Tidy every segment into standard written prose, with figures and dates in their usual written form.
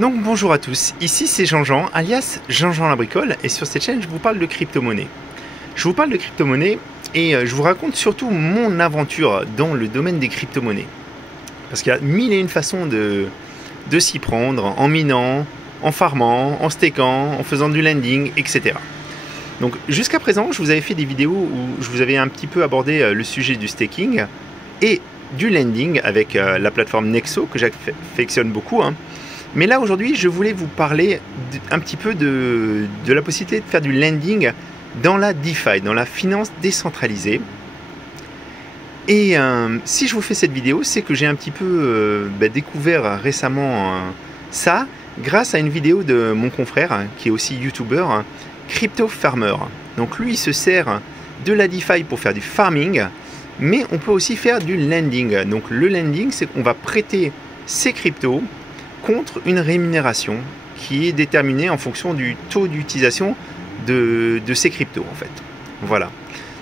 Donc bonjour à tous, ici c'est Jean-Jean, alias Jean-Jean la bricole, et sur cette chaîne je vous parle de crypto-monnaie. Je vous parle de crypto-monnaie et je vous raconte surtout mon aventure dans le domaine des crypto-monnaies. Parce qu'il y a mille et une façons de s'y prendre, en minant, en farmant, en stakant, en faisant du lending, etc. Donc jusqu'à présent, je vous avais fait des vidéos où je vous avais un petit peu abordé le sujet du staking et du lending avec la plateforme Nexo que j'affectionne beaucoup. Mais là aujourd'hui, je voulais vous parler un petit peu de la possibilité de faire du lending dans la DeFi, dans la finance décentralisée. Et si je vous fais cette vidéo, c'est que j'ai un petit peu découvert récemment ça grâce à une vidéo de mon confrère qui est aussi YouTuber, Crypto Farmer. Donc lui, il se sert de la DeFi pour faire du farming, mais on peut aussi faire du lending. Donc le lending, c'est qu'on va prêter ses cryptos contre une rémunération qui est déterminée en fonction du taux d'utilisation de ces cryptos en fait. Voilà.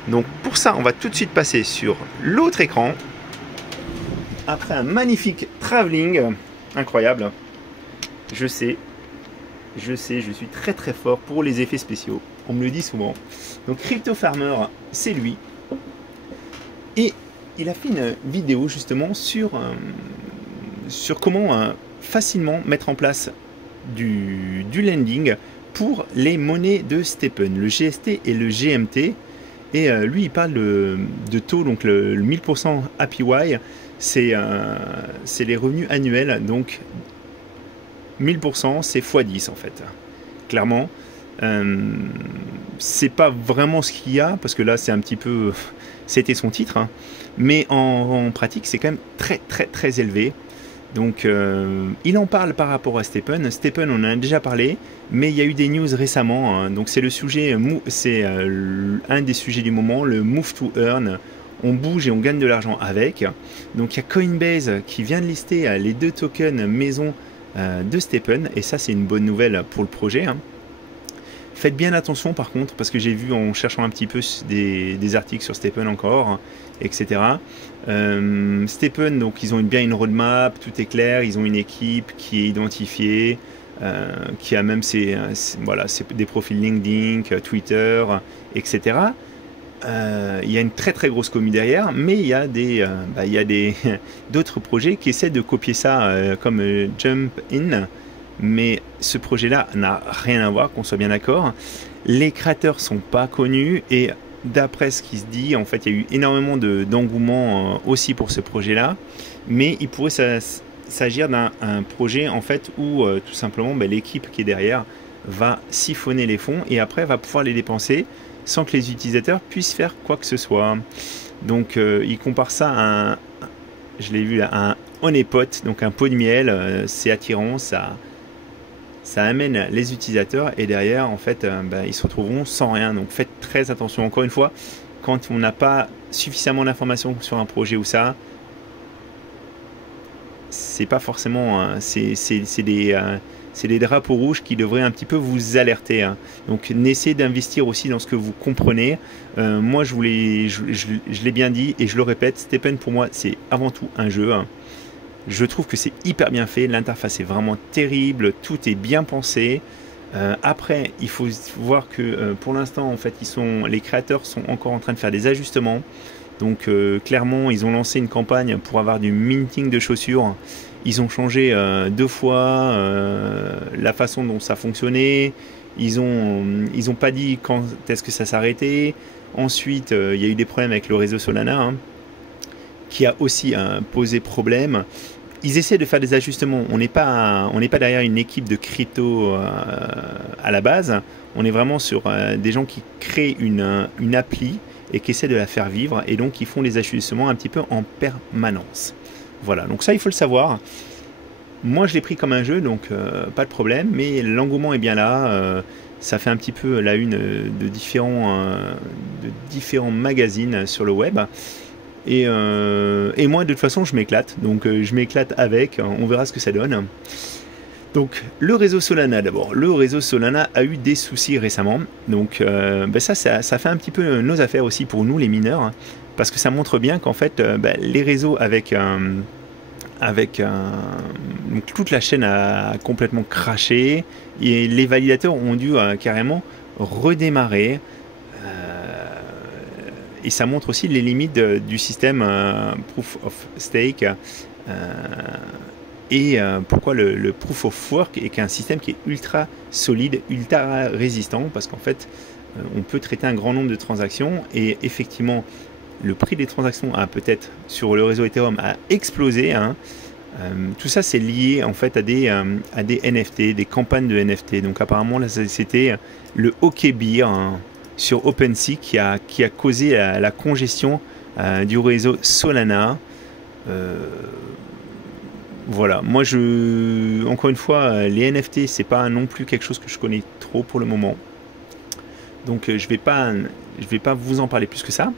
Donc pour ça, on va tout de suite passer sur l'autre écran. Après un magnifique travelling incroyable. Je sais, je suis très très fort pour les effets spéciaux. On me le dit souvent. Donc Crypto Farmer, c'est lui. Et il a fait une vidéo justement sur comment facilement mettre en place du lending pour les monnaies de STEPN, le GST et le GMT. Et lui, il parle de taux, donc le 1000% APY, c'est les revenus annuels, donc 1000% c'est x10 en fait. Clairement, c'est pas vraiment ce qu'il y a, parce que là c'est un petit peu, c'était son titre, mais en pratique c'est quand même très très très élevé. Donc il en parle par rapport à STEPN. STEPN, on en a déjà parlé, mais il y a eu des news récemment. Donc c'est le sujet, c'est un des sujets du moment, le Move to Earn. On bouge et on gagne de l'argent avec. Donc il y a Coinbase qui vient de lister les 2 tokens maison de STEPN, et ça c'est une bonne nouvelle pour le projet. Faites bien attention par contre, parce que j'ai vu en cherchant un petit peu des articles sur STEPN encore, etc. STEPN, donc ils ont bien une roadmap, tout est clair, ils ont une équipe qui est identifiée, qui a même voilà, des profils LinkedIn, Twitter, etc. Il y a une très très grosse commu derrière, mais il y a d'autres projets qui essaient de copier ça comme Jump In. Mais ce projet-là n'a rien à voir, qu'on soit bien d'accord. Les créateurs sont pas connus, et d'après ce qui se dit, en fait, il y a eu énormément d'engouement aussi pour ce projet-là. Mais il pourrait s'agir d'un projet en fait où tout simplement l'équipe qui est derrière va siphonner les fonds et après va pouvoir les dépenser sans que les utilisateurs puissent faire quoi que ce soit. Donc il compare ça à je l'ai vu là, à un honeypot, donc un pot de miel. C'est attirant, ça amène les utilisateurs, et derrière en fait ils se retrouveront sans rien. Donc faites très attention, encore une fois, quand on n'a pas suffisamment d'informations sur un projet ou ça, c'est pas forcément c'est des drapeaux rouges qui devraient un petit peu vous alerter. Donc n'essayez d'investir aussi dans ce que vous comprenez. Moi je l'ai bien dit et je le répète, STEPN pour moi c'est avant tout un jeu. Je trouve que c'est hyper bien fait, l'interface est vraiment terrible, tout est bien pensé. Après, il faut voir que pour l'instant, en fait, les créateurs sont encore en train de faire des ajustements. Donc clairement, ils ont lancé une campagne pour avoir du minting de chaussures. Ils ont changé 2 fois la façon dont ça fonctionnait. Ils ont pas dit quand est-ce que ça s'arrêtait. Ensuite, il y a eu des problèmes avec le réseau Solana, qui a aussi posé problème. Ils essaient de faire des ajustements. On n'est pas derrière une équipe de crypto à la base. On est vraiment sur des gens qui créent une appli et qui essaient de la faire vivre. Et donc, ils font des ajustements un petit peu en permanence. Voilà, donc ça, il faut le savoir. Moi, je l'ai pris comme un jeu, donc pas de problème. Mais l'engouement est bien là. Ça fait un petit peu la une de différents magazines sur le web. Et moi de toute façon je m'éclate, donc je m'éclate avec, on verra ce que ça donne. Donc le réseau Solana d'abord, le réseau Solana a eu des soucis récemment, donc ça fait un petit peu nos affaires aussi pour nous les mineurs, parce que ça montre bien qu'en fait les réseaux avec avec donc toute la chaîne a complètement craché et les validateurs ont dû carrément redémarrer. Et ça montre aussi les limites du système Proof of Stake et pourquoi le Proof of Work est un système qui est ultra solide, ultra résistant, parce qu'en fait on peut traiter un grand nombre de transactions et effectivement le prix des transactions a peut-être sur le réseau Ethereum a explosé, hein. Tout ça c'est lié en fait à des NFT, des campagnes de NFT. Donc apparemment là c'était le OKBeer, hein, sur OpenSea qui a causé la congestion du réseau Solana. Voilà, moi encore une fois, les NFT c'est pas non plus quelque chose que je connais trop pour le moment. Donc je vais pas vous en parler plus que ça.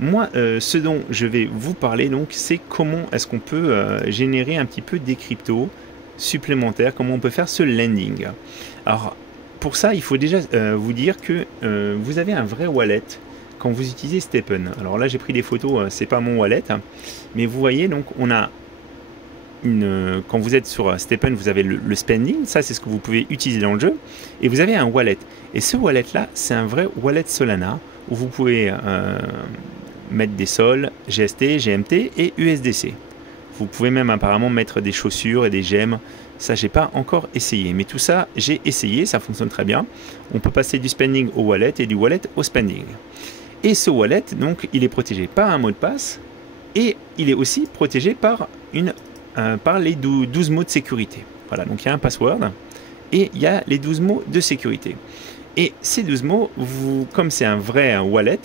Moi, ce dont je vais vous parler donc, c'est comment est-ce qu'on peut générer un petit peu des cryptos supplémentaires, comment on peut faire ce lending. Alors pour ça, il faut déjà vous dire que vous avez un vrai wallet quand vous utilisez Stepn. Alors là, j'ai pris des photos, c'est pas mon wallet, hein, mais vous voyez, donc on a quand vous êtes sur Stepn, vous avez le spending, ça c'est ce que vous pouvez utiliser dans le jeu, et vous avez un wallet. Et ce wallet là, c'est un vrai wallet Solana où vous pouvez mettre des sols, GST, GMT et USDC. Vous pouvez même apparemment mettre des chaussures et des gemmes. Ça, j'ai pas encore essayé, mais tout ça, j'ai essayé, ça fonctionne très bien. On peut passer du spending au wallet et du wallet au spending. Et ce wallet, donc, il est protégé par un mot de passe et il est aussi protégé par les 12 mots de sécurité. Voilà, donc il y a un password et il y a les 12 mots de sécurité. Et ces 12 mots, comme c'est un vrai wallet,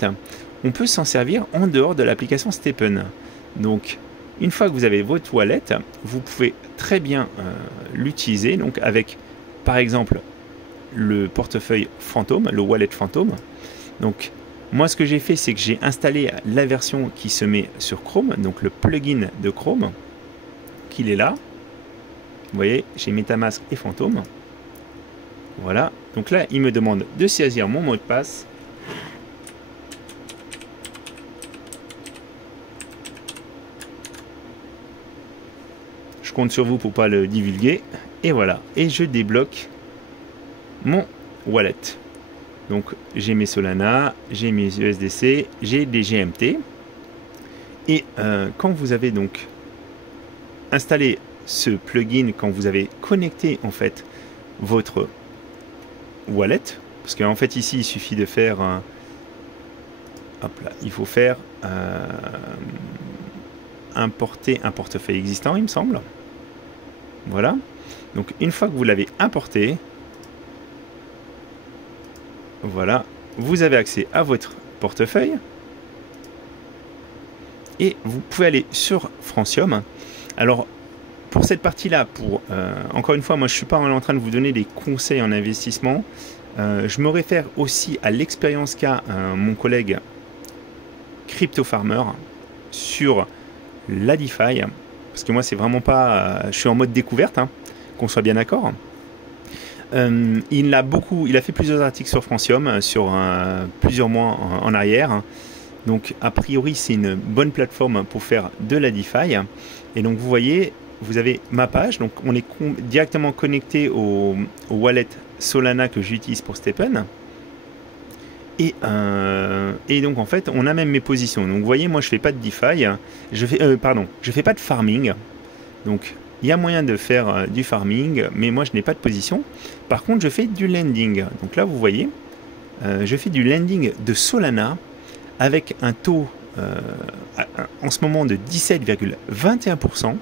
on peut s'en servir en dehors de l'application Stepn. Donc, une fois que vous avez votre wallet, vous pouvez très bien l'utiliser, donc avec, par exemple, le portefeuille fantôme, le wallet fantôme. Donc, moi, ce que j'ai fait, c'est que j'ai installé la version qui se met sur Chrome, donc le plugin de Chrome, qu'il est là. Vous voyez, j'ai MetaMask et Fantôme. Voilà, donc là, il me demande de saisir mon mot de passe. Je compte sur vous pour pas le divulguer. Et voilà, et je débloque mon wallet. Donc j'ai mes Solana, j'ai mes USDC, j'ai des GMT. Et quand vous avez donc installé ce plugin, quand vous avez connecté en fait votre wallet, parce qu'en fait ici il suffit de faire hop là, il faut faire importer un portefeuille existant, il me semble. Voilà, donc une fois que vous l'avez importé, voilà, vous avez accès à votre portefeuille et vous pouvez aller sur Francium. Alors pour cette partie-là, encore une fois, moi je ne suis pas en train de vous donner des conseils en investissement. Je me réfère aussi à l'expérience qu'a mon collègue Crypto Farmer sur la DeFi, parce que moi c'est vraiment pas, je suis en mode découverte, hein, qu'on soit bien d'accord. Il a fait plusieurs articles sur Francium sur plusieurs mois en arrière. Donc a priori c'est une bonne plateforme pour faire de la DeFi. Et donc vous voyez, vous avez ma page, donc on est directement connecté au wallet Solana que j'utilise pour Stepn. Et donc en fait on a même mes positions. Donc vous voyez, moi je fais pas de DeFi, je fais pas de farming. Donc il y a moyen de faire du farming, mais moi je n'ai pas de position. Par contre je fais du lending. Donc là vous voyez, je fais du lending de Solana avec un taux en ce moment de 17,21%.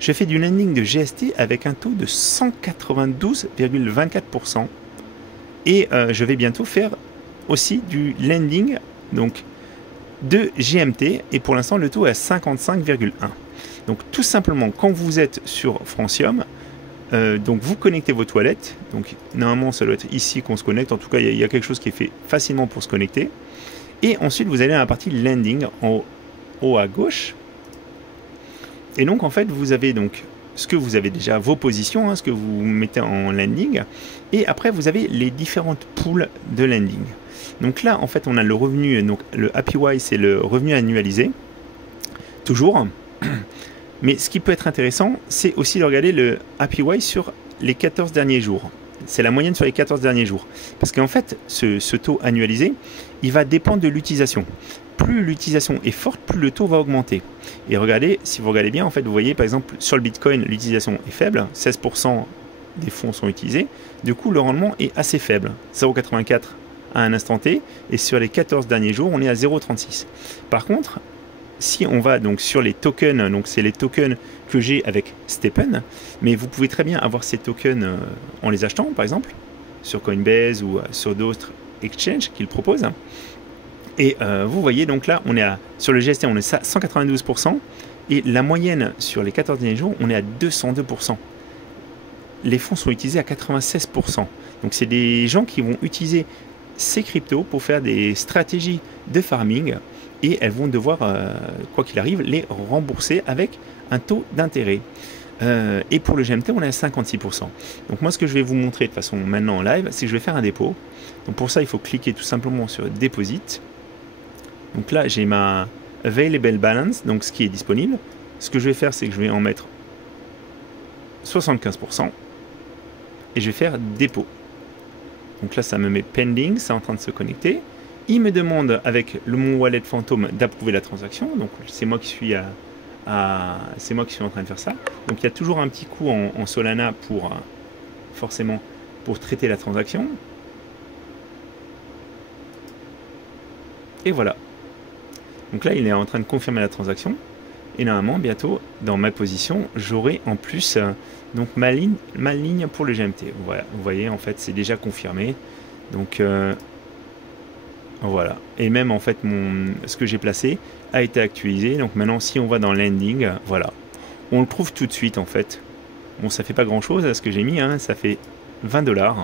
Je fais du lending de GST avec un taux de 192,24%. Et je vais bientôt faire aussi du lending donc, de GMT. Et pour l'instant, le taux est à 55,1. Donc tout simplement, quand vous êtes sur Francium, donc vous connectez votre wallet. Donc normalement, ça doit être ici qu'on se connecte. En tout cas, il y a quelque chose qui est fait facilement pour se connecter. Et ensuite, vous allez à la partie lending en haut à gauche. Et donc, en fait, vous avez donc ce que vous avez déjà, vos positions, hein, ce que vous mettez en lending. Et après, vous avez les différentes pools de lending. Donc là, en fait, on a le revenu, donc le APY, c'est le revenu annualisé. Toujours. Mais ce qui peut être intéressant, c'est aussi de regarder le APY sur les 14 derniers jours. C'est la moyenne sur les 14 derniers jours. Parce qu'en fait, ce taux annualisé, il va dépendre de l'utilisation. Plus l'utilisation est forte, plus le taux va augmenter. Et regardez, si vous regardez bien, en fait, vous voyez, par exemple, sur le Bitcoin, l'utilisation est faible, 16% des fonds sont utilisés. Du coup, le rendement est assez faible, 0,84 à un instant T. Et sur les 14 derniers jours, on est à 0,36. Par contre, si on va donc sur les tokens, donc c'est les tokens que j'ai avec Stepn, mais vous pouvez très bien avoir ces tokens en les achetant, par exemple, sur Coinbase ou sur d'autres exchanges qu'ils proposent. Et vous voyez, donc là, on est sur le GST, on est à 192%, et la moyenne sur les 14 derniers jours, on est à 202%. Les fonds sont utilisés à 96%. Donc c'est des gens qui vont utiliser ces cryptos pour faire des stratégies de farming, et elles vont devoir, quoi qu'il arrive, les rembourser avec un taux d'intérêt. Et pour le GMT, on est à 56%. Donc moi, ce que je vais vous montrer de façon maintenant en live, c'est que je vais faire un dépôt. Donc pour ça, il faut cliquer tout simplement sur Deposit. Donc là, j'ai ma Available Balance, donc ce qui est disponible. Ce que je vais faire, c'est que je vais en mettre 75%. Et je vais faire dépôt. Donc là, ça me met pending, c'est en train de se connecter. Il me demande avec mon wallet fantôme d'approuver la transaction. Donc c'est moi qui suis c'est moi qui suis en train de faire ça. Donc il y a toujours un petit coup en Solana pour forcément pour traiter la transaction. Et voilà. Donc là, il est en train de confirmer la transaction. Et normalement, bientôt, dans ma position, j'aurai en plus donc ma ligne pour le GMT. Voilà. Vous voyez, en fait, c'est déjà confirmé. Donc voilà. Et même en fait, ce que j'ai placé a été actualisé. Donc maintenant, si on va dans Landing, voilà. On le trouve tout de suite en fait. Bon, ça fait pas grand chose à ce que j'ai mis, hein, ça fait 20$.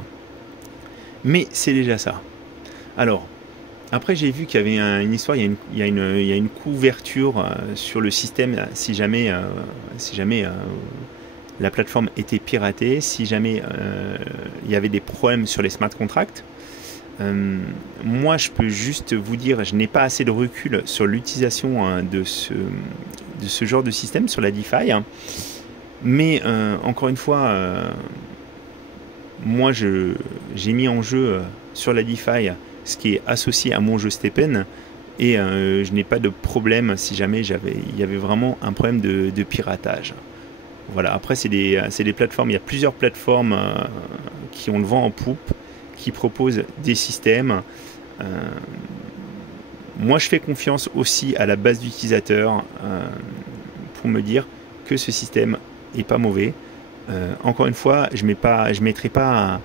Mais c'est déjà ça. Alors, après j'ai vu qu'il y avait une histoire, il y a une couverture sur le système si jamais, la plateforme était piratée, si jamais il y avait des problèmes sur les smart contracts. Moi, je peux juste vous dire, je n'ai pas assez de recul sur l'utilisation de ce genre de système sur la DeFi. Mais encore une fois, moi, j'ai mis en jeu sur la DeFi ce qui est associé à mon jeu Stepn. Et je n'ai pas de problème si jamais il y avait vraiment un problème de piratage. Voilà, après, c'est des plateformes, il y a plusieurs plateformes qui ont le vent en poupe, qui proposent des systèmes. Moi, je fais confiance aussi à la base d'utilisateurs pour me dire que ce système est pas mauvais. Encore une fois, je mettrai pas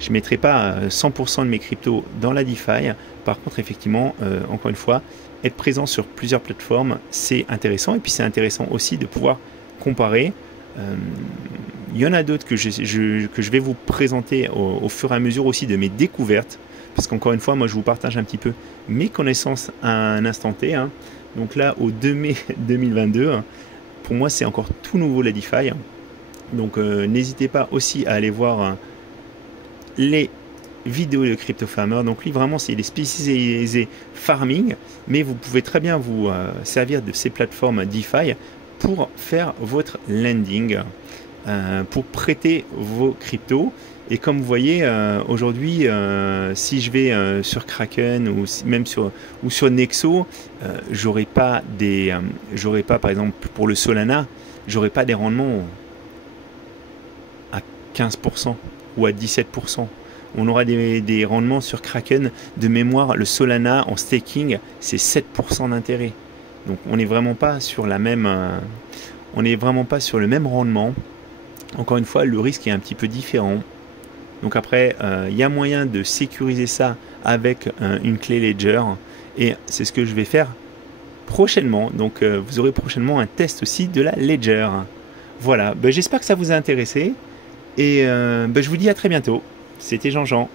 100% de mes cryptos dans la DeFi. Par contre, effectivement, encore une fois, être présent sur plusieurs plateformes, c'est intéressant. Et puis, c'est intéressant aussi de pouvoir comparer. Il y en a d'autres que je vais vous présenter au fur et à mesure aussi de mes découvertes, parce qu'encore une fois, moi je vous partage un petit peu mes connaissances à un instant T. Hein. Donc là, au 2 mai 2022, pour moi c'est encore tout nouveau la DeFi. Donc n'hésitez pas aussi à aller voir les vidéos de Crypto Farmer. Donc lui vraiment il est spécialisé farming, mais vous pouvez très bien vous servir de ces plateformes DeFi pour faire votre lending, pour prêter vos cryptos. Et comme vous voyez, aujourd'hui, si je vais sur Kraken ou même sur Nexo, j'aurai pas par exemple pour le Solana, j'aurai pas des rendements à 15% ou à 17%. On aura des rendements sur Kraken. De mémoire, le Solana en staking, c'est 7% d'intérêt. Donc on n'est vraiment pas sur le même rendement. Encore une fois, le risque est un petit peu différent. Donc après, il y a moyen de sécuriser ça avec une clé Ledger. Et c'est ce que je vais faire prochainement. Donc vous aurez prochainement un test aussi de la Ledger. Voilà, j'espère que ça vous a intéressé. Et je vous dis à très bientôt. C'était Jean-Jean.